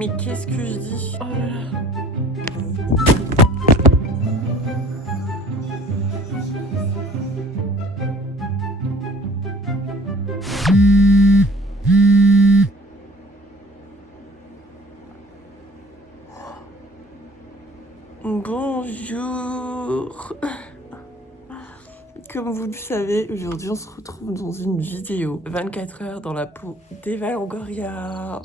Mais qu'est-ce que je dis? Oh là là. Bonjour. Comme vous le savez, aujourd'hui on se retrouve dans une vidéo 24 heures dans la peau d'Eva Longoria.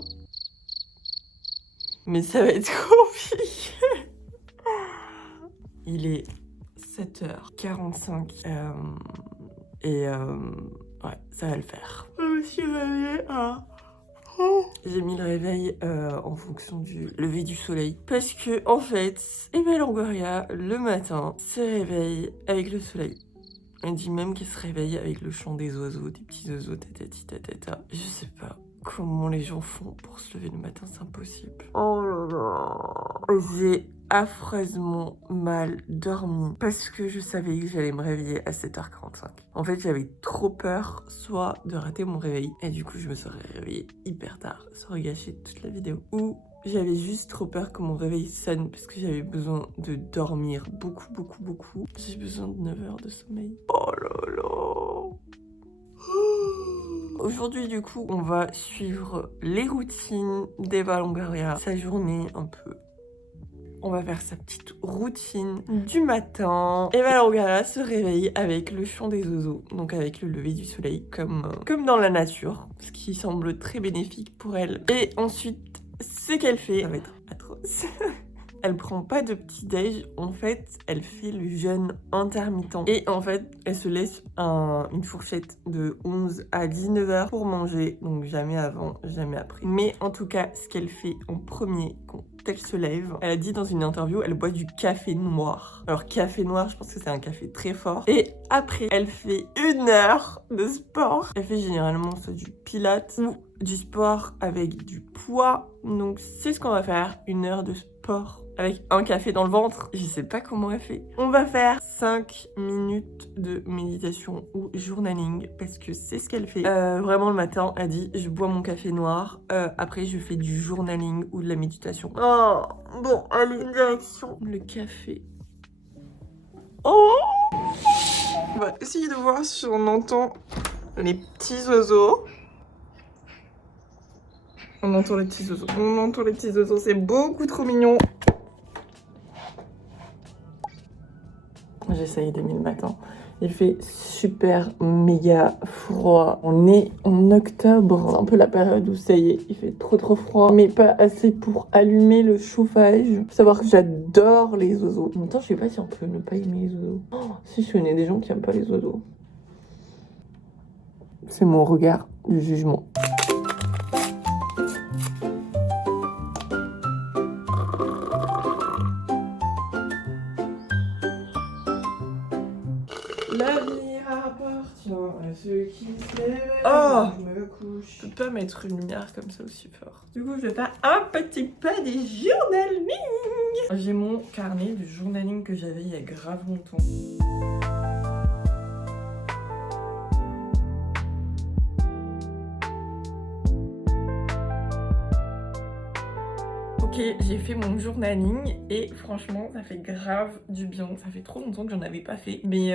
Mais ça va être compliqué. Il est 7h45 et ouais, ça va le faire. Je me suis réveillée à... J'ai mis le réveil en fonction du lever du soleil. Parce que, en fait, Eva Longoria, le matin, se réveille avec le soleil. Elle dit même qu'elle se réveille avec le chant des oiseaux, des petits oiseaux, tatati tatata. Je sais pas comment les gens font pour se lever le matin, c'est impossible. Oh là là. J'ai affreusement mal dormi parce que je savais que j'allais me réveiller à 7h45. En fait, j'avais trop peur soit de rater mon réveil et du coup, je me serais réveillée hyper tard, ça aurait gâché toute la vidéo. Ou j'avais juste trop peur que mon réveil sonne parce que j'avais besoin de dormir beaucoup. J'ai besoin de 9 heures de sommeil. Oh là là. Aujourd'hui, du coup, on va suivre les routines d'Eva Longoria, sa journée un peu. On va faire sa petite routine du matin. Eva Longoria se réveille avec le chant des oiseaux, donc avec le lever du soleil, comme dans la nature, ce qui semble très bénéfique pour elle. Et ensuite, ce qu'elle fait, ça va être atroce. Elle prend pas de petit déj, en fait, elle fait le jeûne intermittent. Et en fait, elle se laisse une fourchette de 11 à 19 heures pour manger, donc jamais avant, jamais après. Mais en tout cas, ce qu'elle fait en premier, quand elle se lève, elle a dit dans une interview, elle boit du café noir. Alors café noir, je pense que c'est un café très fort. Et après, elle fait 1 heure de sport. Elle fait généralement soit du pilates ou du sport avec du poids. Donc c'est ce qu'on va faire, 1 heure de sport avec un café dans le ventre. Je sais pas comment elle fait. On va faire 5 minutes de méditation ou journaling parce que c'est ce qu'elle fait. Vraiment le matin, elle dit je bois mon café noir. Après je fais du journaling ou de la méditation. Oh, bon, allez, direction le café. Oh, on va essayer de voir si on entend les petits oiseaux. On entend les petits oiseaux. On entend les petits oiseaux. C'est beaucoup trop mignon. J'essaye de le matin. Il fait super méga froid. On est en octobre. C'est un peu la période où ça y est, il fait trop froid. Mais pas assez pour allumer le chauffage. Faut savoir que j'adore les oiseaux. En même temps, je sais pas si on peut ne pas aimer les oiseaux. Oh, si je connais des gens qui aiment pas les oiseaux. C'est mon regard du jugement. L'avenir appartient à ceux qui se lèvent. Oh, je me couche. Je peux pas mettre une lumière comme ça aussi fort. Du coup, je vais faire un petit pas des journaling. J'ai mon carnet de journaling que j'avais il y a grave longtemps. Ok, j'ai fait mon journaling et franchement ça fait grave du bien. Ça fait trop longtemps que j'en avais pas fait, mais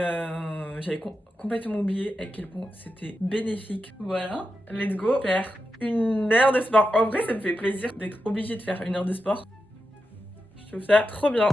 j'avais complètement oublié à quel point c'était bénéfique. Voilà, let's go faire 1 heure de sport. En vrai ça me fait plaisir d'être obligée de faire 1 heure de sport. Je trouve ça trop bien.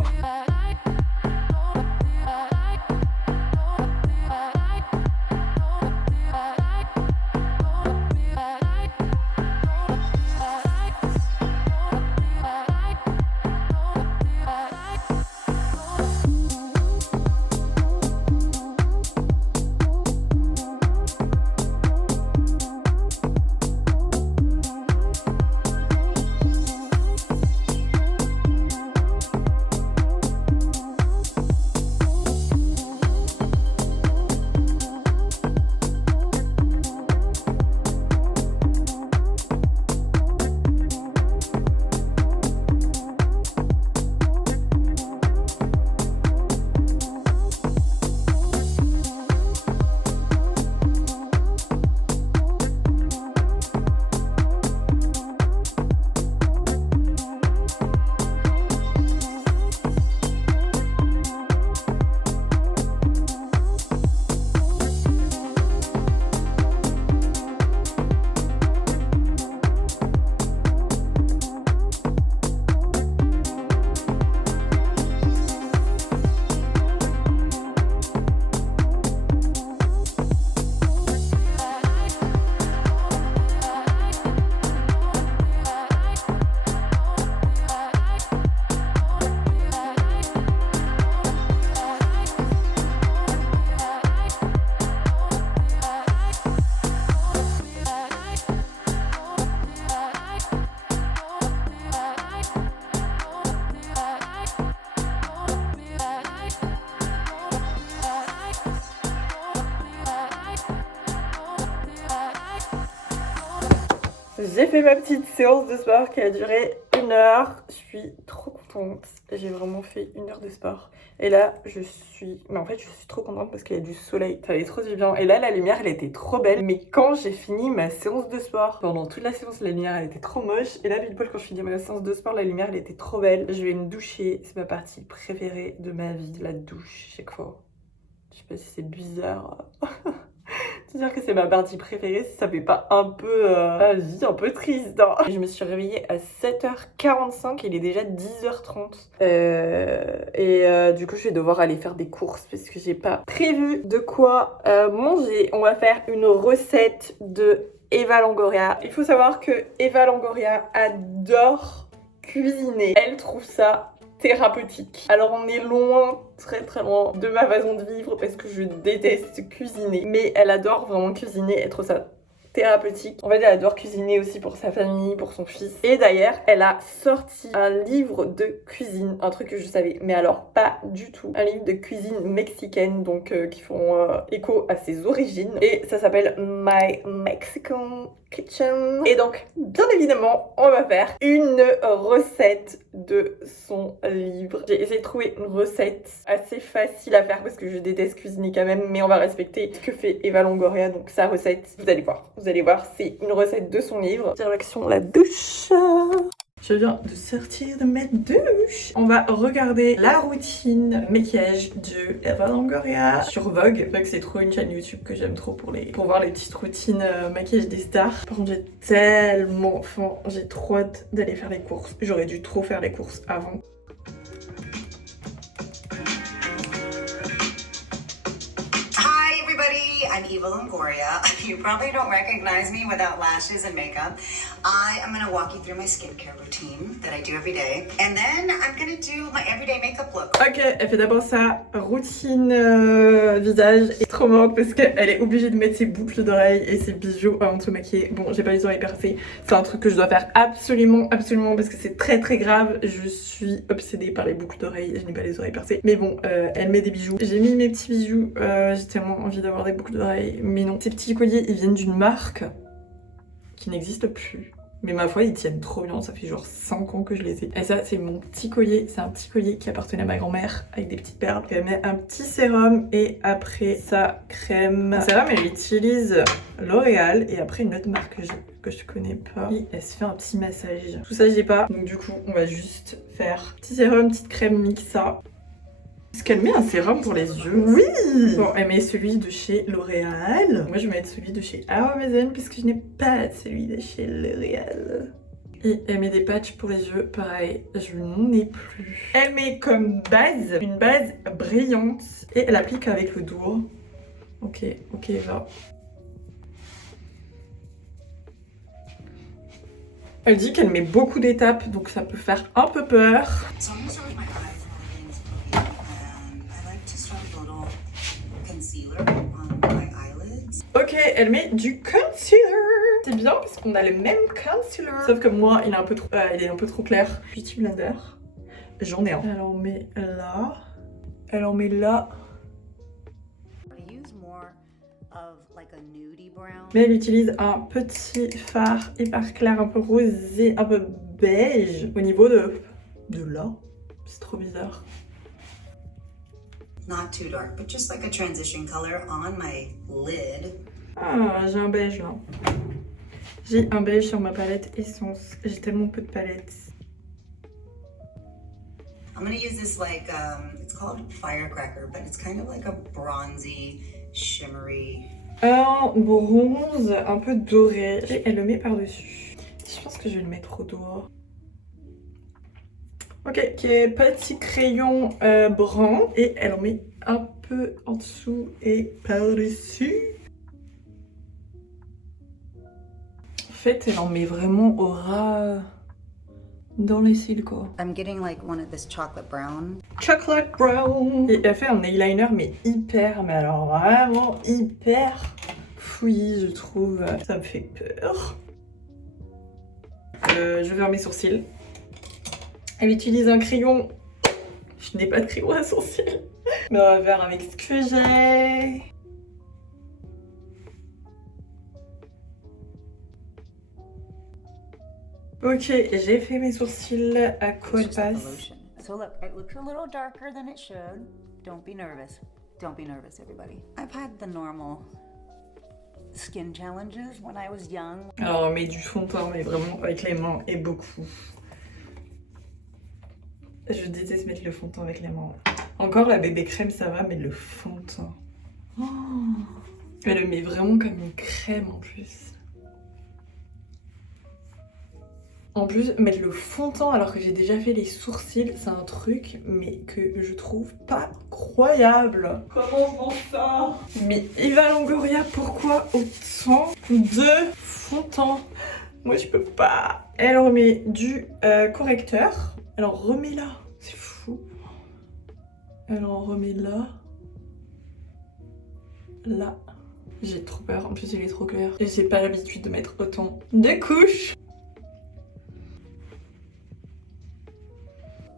J'ai fait ma petite séance de sport qui a duré 1 heure. Je suis trop contente. J'ai vraiment fait 1 heure de sport. Et là, mais en fait, je suis trop contente parce qu'il y a du soleil. Ça allait trop du bien. Et là, la lumière, elle était trop belle. Mais quand j'ai fini ma séance de sport, pendant toute la séance, la lumière, elle était trop moche. Et là, pile poil, quand je finis ma séance de sport, la lumière, elle était trop belle. Je vais me doucher. C'est ma partie préférée de ma vie, la douche, chaque fois. Je sais pas si c'est bizarre. C'est-à-dire que c'est ma partie préférée, si ça fait pas un peu un peu triste. Hein. Je me suis réveillée à 7h45, il est déjà 10h30. Du coup, je vais devoir aller faire des courses parce que j'ai pas prévu de quoi manger. On va faire une recette de Eva Longoria. Il faut savoir que Eva Longoria adore cuisiner. Elle trouve ça thérapeutique. Alors on est loin, très très loin de ma façon de vivre parce que je déteste cuisiner. Mais elle adore vraiment cuisiner, elle trouve ça thérapeutique. En fait, elle adore cuisiner aussi pour sa famille, pour son fils. Et d'ailleurs, elle a sorti un livre de cuisine, un truc que je savais, mais alors pas du tout. Un livre de cuisine mexicaine, donc qui font écho à ses origines. Et ça s'appelle My Mexican Kitchen. Et donc, bien évidemment, on va faire une recette de son livre. J'ai essayé de trouver une recette assez facile à faire parce que je déteste cuisiner quand même, mais on va respecter ce que fait Eva Longoria, donc sa recette. Vous allez voir. Vous allez voir, c'est une recette de son livre. Direction la douche. Je viens de sortir de ma douche. On va regarder la routine maquillage de Eva Longoria sur Vogue. Vogue, c'est trop une chaîne YouTube que j'aime trop pour voir les petites routines maquillage des stars. Par contre, j'ai tellement faim. J'ai trop hâte d'aller faire les courses. J'aurais dû trop faire les courses avant. I'm Eva Longoria. You probably don't recognize me without lashes and makeup. I am going to walk you through my skincare routine that I do every day. And then I'm going to do my everyday makeup look. Ok, elle fait d'abord sa routine visage. Et trop marrante parce qu'elle est obligée de mettre ses boucles d'oreilles et ses bijoux avant de se maquiller. Bon, j'ai pas les oreilles percées. C'est un truc que je dois faire absolument parce que c'est très très grave. Je suis obsédée par les boucles d'oreilles et je n'ai pas les oreilles percées. Mais bon, elle met des bijoux. J'ai mis mes petits bijoux. J'ai tellement envie d'avoir des boucles d'oreilles. Mais non, ces petits colliers, ils viennent d'une marque qui n'existe plus. Mais ma foi, ils tiennent trop bien, ça fait genre 5 ans que je les ai. Et ça, c'est mon petit collier, c'est un petit collier qui appartenait à ma grand-mère avec des petites perles. Elle met un petit sérum et après sa crème. Le sérum, elle utilise L'Oréal et après une autre marque que je connais pas. Et elle se fait un petit massage. Tout ça, j'ai pas. Donc du coup, on va juste faire petit sérum, petite crème mixa. Est-ce qu'elle met un sérum pour les yeux? Oui. Bon, elle met celui de chez L'Oréal. Moi, je vais mettre celui de chez Amazon puisque je n'ai pas celui de chez L'Oréal. Et elle met des patchs pour les yeux. Pareil, je n'en ai plus. Elle met comme base une base brillante et elle applique avec le doigt. Ok, va. Elle dit qu'elle met beaucoup d'étapes, donc ça peut faire un peu peur. Ok, elle met du concealer. C'est bien parce qu'on a le même concealer. Sauf que moi, il est un peu trop clair. Beauty blender. J'en ai un. Elle en met là. Elle en met là. Mais elle utilise un petit fard hyper clair, un peu rosé, un peu beige au niveau de là. C'est trop bizarre. Not too dark, but just like a transition color on my lid. Ah, j'ai un beige là. J'ai un beige sur ma palette Essence. J'ai tellement peu de palettes. I'm gonna use this like, it's called Firecracker, but it's kind of like a bronzy, shimmery. Un bronze un peu doré. Et elle le met par-dessus. Je pense que je vais le mettre au doigt. Ok, petit crayon brun. Et elle en met un peu en dessous et par-dessus. En fait, elle en met vraiment au ras dans les cils, quoi. I'm getting like one of this chocolate brown. Chocolate brown. Et elle fait un eyeliner, mais alors vraiment hyper fouillis, je trouve. Ça me fait peur. Je vais faire mes sourcils. Elle utilise un crayon. Je n'ai pas de crayon à sourcils. Mais on va faire avec ce que j'ai. Ok, j'ai fait mes sourcils à quoi It's elle just like the passe. lotion. So look, it looks a little darker than it should. Don't be nervous. Don't be nervous, everybody. I've had the normal skin challenges when I was young. Alors, mais du fond de teint, mais vraiment avec les mains et beaucoup. Je déteste mettre le fond de teint avec les mains. Encore la bébé crème, ça va, mais le fond de teint. Oh, elle le met vraiment comme une crème en plus. En plus, mettre le fond de teint alors que j'ai déjà fait les sourcils, c'est un truc, mais que je trouve pas croyable. Comment on fait ça? Mais Eva Longoria, pourquoi autant de fond de teint? Moi, je peux pas. Elle remet du correcteur. Elle en remet là. C'est fou. Elle en remet là. Là. J'ai trop peur. En plus, il est trop clair. Et j'ai pas l'habitude de mettre autant de couches.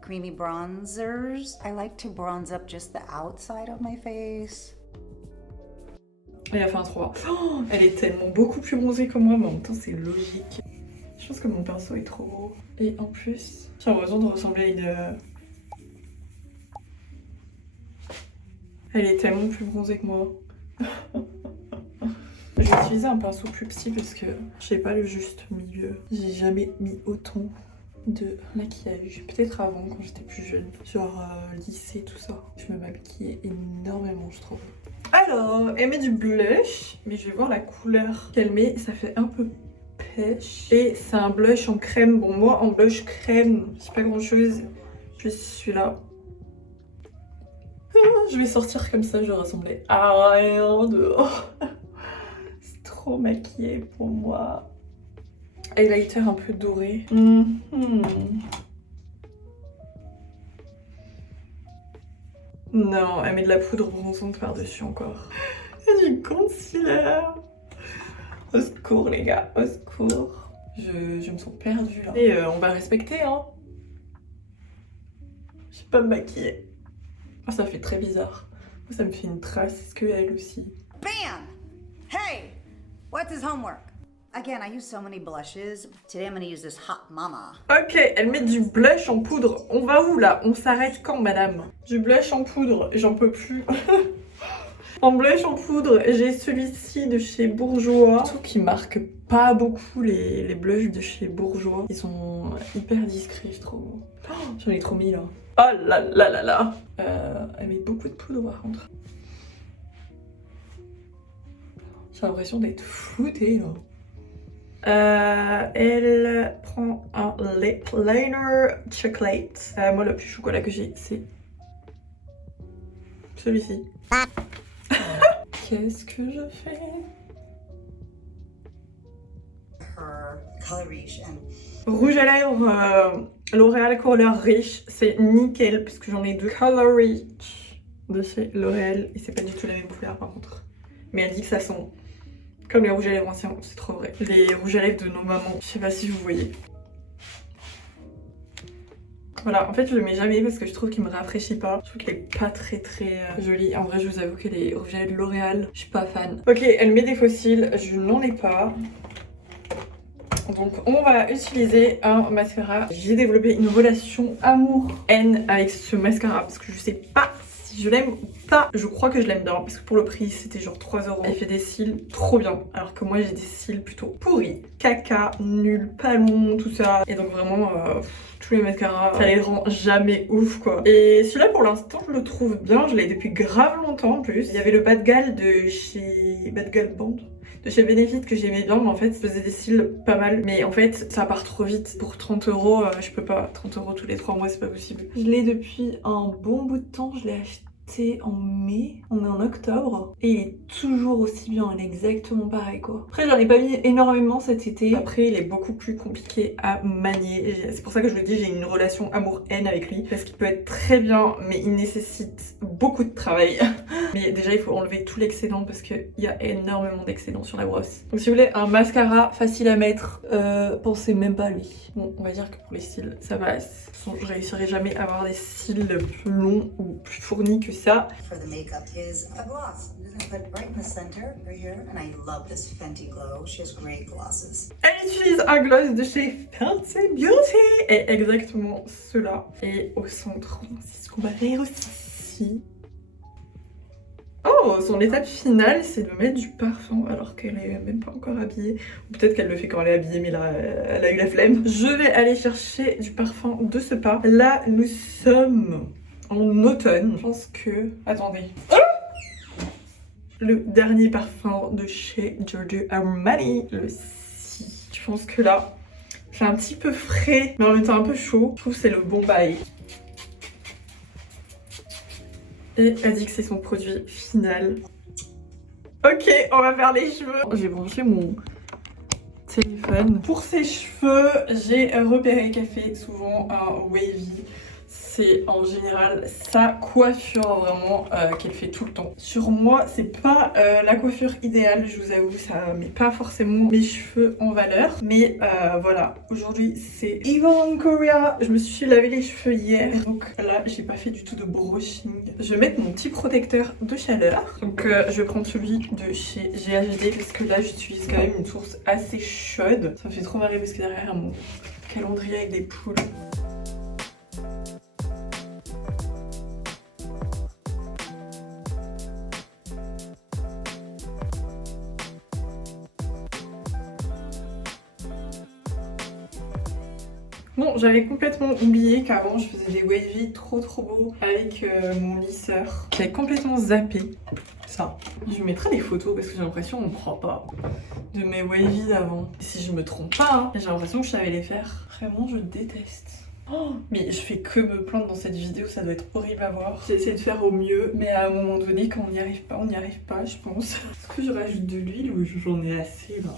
Creamy bronzers. I like to bronze up just the outside of my face. Elle a fait un 3. Oh, elle est tellement beaucoup plus bronzée que moi, mais en même temps, c'est logique. Je pense que mon pinceau est trop gros. Et en plus, j'ai l'impression de ressembler à une... Elle est tellement plus bronzée que moi. Je vais utiliser un pinceau plus petit parce que je sais pas le juste milieu. J'ai jamais mis autant de maquillage. Peut-être avant, quand j'étais plus jeune. Genre lycée, tout ça. Je me maquillais énormément, je trouve. Alors, elle met du blush. Mais je vais voir la couleur qu'elle met. Ça fait un peu pêche. Et c'est un blush en crème. Bon, moi, en blush crème, c'est pas grand-chose. Juste celui-là. Je vais sortir comme ça, je vais ressembler à rien dehors. C'est trop maquillé pour moi. Highlighter un peu doré. Non, elle met de la poudre bronzante par-dessus encore. Et du concealer. Au secours les gars, au secours. Je me sens perdue là. Et on va respecter hein. Je sais pas me maquiller. Oh, ça fait très bizarre. Ça me fait une trace. Est-ce que elle aussi? Bam! Hey! What's his homework? Again, I use so many blushes. Today I'm gonna use this Hot Mama. Ok, elle met du blush en poudre. On va où là? On s'arrête quand madame? Du blush en poudre, j'en peux plus. En blush en poudre, j'ai celui-ci de chez Bourjois. Surtout qui marque pas beaucoup les blushs de chez Bourjois. Ils sont hyper discrets, je trouve. Oh, j'en ai trop mis là. Oh là là là là. Elle met beaucoup de poudre par contre. J'ai l'impression d'être floutée là. Elle prend un lip liner chocolate. Moi le plus chocolat que j'ai c'est celui-ci. Qu'est-ce que je fais? Her color riche and Rouge à lèvres L'Oréal Color Rich, c'est nickel puisque j'en ai deux. Color Rich de chez L'Oréal et c'est pas du tout la même couleur par contre. Mais elle dit que ça sent comme les rouges à lèvres anciens, c'est trop vrai. Les rouges à lèvres de nos mamans, je sais pas si vous voyez. Voilà, en fait je le mets jamais parce que je trouve qu'il me rafraîchit pas. Je trouve qu'il est pas très joli. En vrai je vous avoue que les rouges à lèvres de L'Oréal, je suis pas fan. Ok, elle met des fossiles, je n'en ai pas. Donc on va utiliser un mascara. J'ai développé une relation amour-haine avec ce mascara parce que je sais pas si je l'aime ou pas. Je crois que je l'aime bien parce que pour le prix c'était genre 3 €. Elle fait des cils trop bien alors que moi j'ai des cils plutôt pourris. Caca, nul, pas long, tout ça. Et donc vraiment tous les mascaras ça les rend jamais ouf quoi. Et celui-là pour l'instant je le trouve bien. Je l'ai depuis grave longtemps en plus. Il y avait le Bad Gal de chez Bad Gal Band de chez Benefit que j'aimais bien, mais en fait, ça faisait des cils pas mal. Mais en fait, ça part trop vite. Pour 30 €, je peux pas. 30 € tous les 3 mois, c'est pas possible. Je l'ai depuis un bon bout de temps. Je l'ai acheté en mai. On est en octobre. Et il est toujours aussi bien. Il est exactement pareil, quoi. Après, j'en ai pas mis énormément cet été. Après, il est beaucoup plus compliqué à manier. C'est pour ça que je vous dis, j'ai une relation amour-haine avec lui. Parce qu'il peut être très bien, mais il nécessite beaucoup de travail. Mais déjà, il faut enlever tout l'excédent parce qu'il y a énormément d'excédent sur la brosse. Donc si vous voulez un mascara facile à mettre, pensez même pas à lui. Bon, on va dire que pour les cils, ça passe. De toute façon, je réussirai jamais à avoir des cils plus longs ou plus fournis que ça. For the makeup is a gloss. I'm just gonna put right in the center, right here. And I love this Fenty Glow. She has great glosses. Elle utilise un gloss de chez Fenty Beauty. Et exactement cela. Et au centre, c'est ce qu'on va faire aussi. Oh, son étape finale, c'est de mettre du parfum alors qu'elle est même pas encore habillée. Ou peut-être qu'elle le fait quand elle est habillée, mais là, elle a eu la flemme. Je vais aller chercher du parfum de ce pas. Là, nous sommes en automne. Je pense que... Attendez. Le dernier parfum de chez Giorgio Armani, le Si. Je pense que là, c'est un petit peu frais, mais en même temps un peu chaud. Je trouve que c'est le bon bail. Et elle dit que c'est son produit final. Ok, on va faire les cheveux. J'ai branché mon téléphone. Pour ses cheveux, j'ai repéré qu'elle fait souvent un wavy. C'est en général sa coiffure vraiment qu'elle fait tout le temps. Sur moi, c'est pas la coiffure idéale, je vous avoue, ça met pas forcément mes cheveux en valeur. Mais voilà, aujourd'hui c'est Eva Longoria. Je me suis lavé les cheveux hier, donc là j'ai pas fait du tout de brushing. Je vais mettre mon petit protecteur de chaleur. Donc je vais prendre celui de chez GHD parce que là j'utilise quand même une source assez chaude. Ça me fait trop marrer parce que derrière il y a mon calendrier avec des poules. Bon, j'avais complètement oublié qu'avant je faisais des wavy trop beaux avec mon lisseur. J'avais complètement zappé ça. Je mettrai des photos parce que j'ai l'impression qu'on ne croit pas de mes wavy d'avant. Si je me trompe pas, hein, j'ai l'impression que je savais les faire. Vraiment, je déteste. Oh, mais je fais que me plaindre dans cette vidéo, ça doit être horrible à voir. J'ai essayé de faire au mieux, mais à un moment donné, quand on n'y arrive pas, on n'y arrive pas, je pense. Est-ce que je rajoute de l'huile ou j'en ai assez là?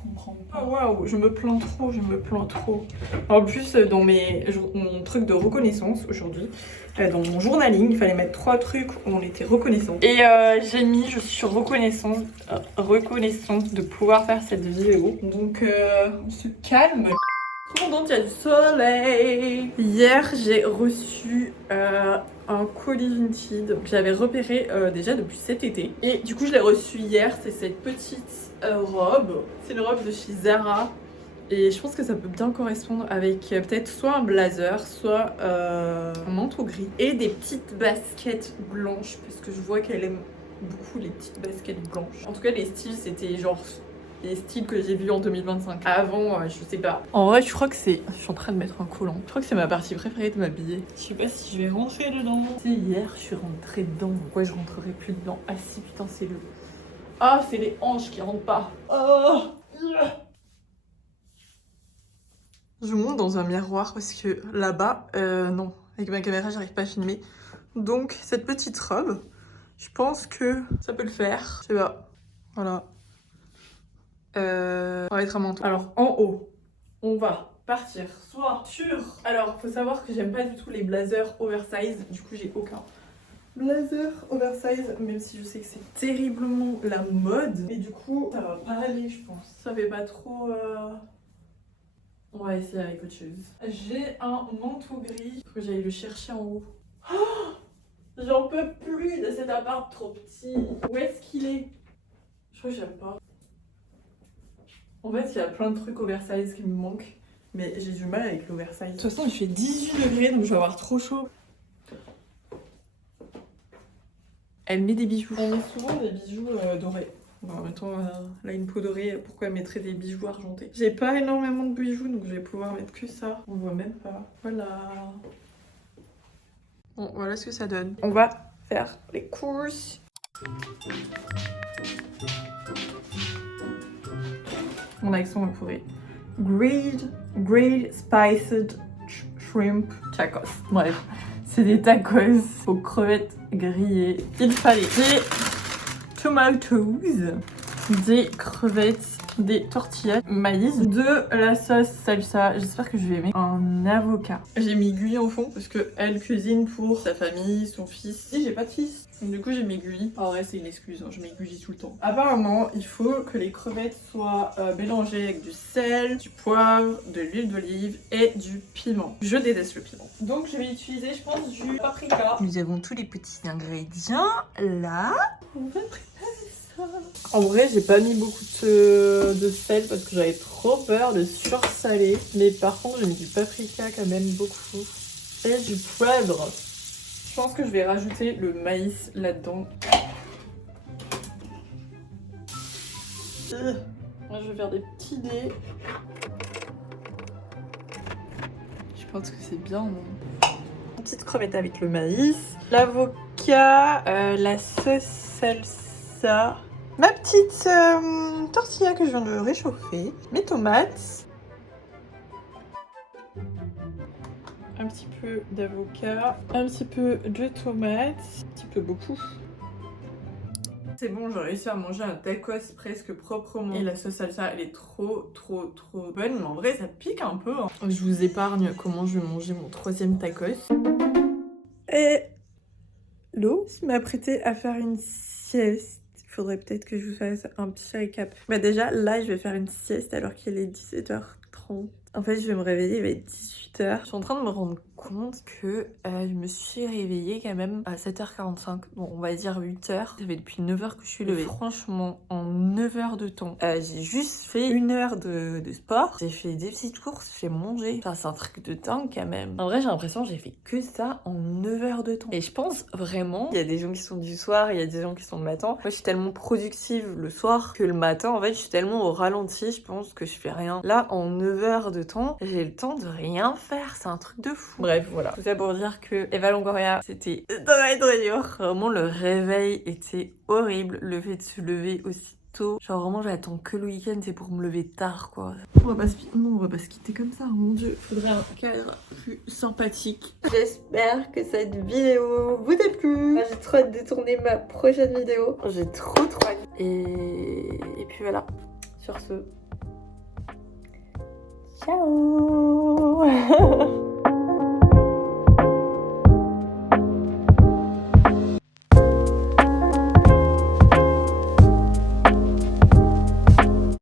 Comprends pas. Oh waouh, je me plains trop, je me plains trop. En plus, dans mon truc de reconnaissance aujourd'hui, dans mon journaling, il fallait mettre 3 trucs où on était reconnaissant. Et j'ai mis, je suis reconnaissante de pouvoir faire cette vidéo. Donc on se calme. Pendant qu'il y a du soleil. Hier, j'ai reçu un colis Vinted que j'avais repéré déjà depuis cet été. Et du coup, je l'ai reçu hier. C'est cette petite robe. C'est une robe de chez Zara. Et je pense que ça peut bien correspondre avec peut-être soit un blazer, soit un manteau gris. Et des petites baskets blanches, parce que je vois qu'elle aime beaucoup les petites baskets blanches. En tout cas, les styles, c'était genre... les styles que j'ai vus en 2025. Avant, je sais pas. En vrai, je crois que c'est... Je suis en train de mettre un collant. Je crois que c'est ma partie préférée de m'habiller. Je sais pas si je vais rentrer dedans. C'est hier, je suis rentrée dedans. Pourquoi je rentrerai plus dedans? Ah si, putain, c'est le... Ah, c'est les hanches qui rentrent pas. Oh, je monte dans un miroir parce que là-bas, non. Avec ma caméra, j'arrive pas à filmer. Donc, cette petite robe, je pense que ça peut le faire. Je sais pas. Voilà. On va être un manteau. Alors en haut, on va partir soit sur... Alors faut savoir que j'aime pas du tout les blazers oversize, du coup j'ai aucun blazer oversize, même si je sais que c'est terriblement la mode. Mais du coup ça va pas aller je pense. Ça fait pas trop... On va essayer avec autre chose. J'ai un manteau gris, faut que j'aille le chercher en haut. Oh, j'en peux plus de cet appart trop petit. Où est-ce qu'il est? Je crois que j'aime pas. En fait, il y a plein de trucs oversize qui me manquent, mais j'ai du mal avec l'oversize. De toute façon, il fait 18 degrés, donc je vais avoir trop chaud. Elle met des bijoux. On met souvent des bijoux dorés. Bon, en même temps, elle a une peau dorée, pourquoi elle mettrait des bijoux argentés? J'ai pas énormément de bijoux, donc je vais pouvoir mettre que ça. On voit même pas. Voilà. Bon, voilà ce que ça donne. On va faire les courses. Mon accent me pourrait. Grilled spiced shrimp tacos. Bref, c'est des tacos aux crevettes grillées. Il fallait des tomatoes, des crevettes des tortillas maïs, de la sauce salsa, j'espère que je vais aimer, un avocat. J'ai mis Gui en fond parce que elle cuisine pour sa famille, son fils. Si j'ai pas de fils, donc du coup j'ai mis Gui. En vrai c'est une excuse, hein, je mets Gui tout le temps. Apparemment il faut que les crevettes soient mélangées avec du sel, du poivre, de l'huile d'olive et du piment. Je déteste le piment. Donc je vais utiliser je pense du paprika. Nous avons tous les petits ingrédients là. On va préparer ça. En vrai, j'ai pas mis beaucoup de sel parce que j'avais trop peur de sursaler. Mais par contre, j'ai mis du paprika quand même beaucoup. Et du poivre. Je pense que je vais rajouter le maïs là-dedans. Moi, je vais faire des petits dés. Je pense que c'est bien, non? Une petite crevette avec le maïs. L'avocat, la sauce salsa. Ma petite tortilla que je viens de réchauffer. Mes tomates. Un petit peu d'avocat. Un petit peu de tomates. Un petit peu beaucoup. C'est bon, j'ai réussi à manger un tacos presque proprement. Et la sauce salsa, elle est trop bonne. Mais en vrai, ça pique un peu. Hein. Je vous épargne comment je vais manger mon 3e tacos. Et l'eau, je m'apprêtais à faire une sieste. Il faudrait peut-être que je vous fasse un petit récap. Bah déjà, là, je vais faire une sieste alors qu'il est 17h30. En fait, je vais me réveiller, il va être 18h. Je suis en train de me rendre compte que je me suis réveillée quand même à 7h45. Bon, on va dire 8h. Ça fait depuis 9h que je suis levée. Franchement, en 9h de temps, j'ai juste fait 1 heure de sport. J'ai fait des petites courses, j'ai mangé. Enfin, c'est un truc de dingue quand même. En vrai, j'ai l'impression que j'ai fait que ça en 9h de temps. Et je pense vraiment, il y a des gens qui sont du soir, il y a des gens qui sont le matin. Moi, je suis tellement productive le soir que le matin, en fait, je suis tellement au ralenti, je pense que je fais rien. Là, en 9h de temps, j'ai le temps de rien faire. C'est un truc de fou. Bref, voilà. Tout ça pour dire que Eva Longoria, c'était très dur. Vraiment, le réveil était horrible. Le fait de se lever aussi tôt. Genre vraiment, j'attends que le week-end, c'est pour me lever tard, quoi. On va pas se quitter comme ça, mon dieu. Faudrait un cadre plus sympathique. J'espère que cette vidéo vous a plu. J'ai trop hâte de tourner ma prochaine vidéo. J'ai trop hâte. Et puis voilà. Sur ce... Ciao.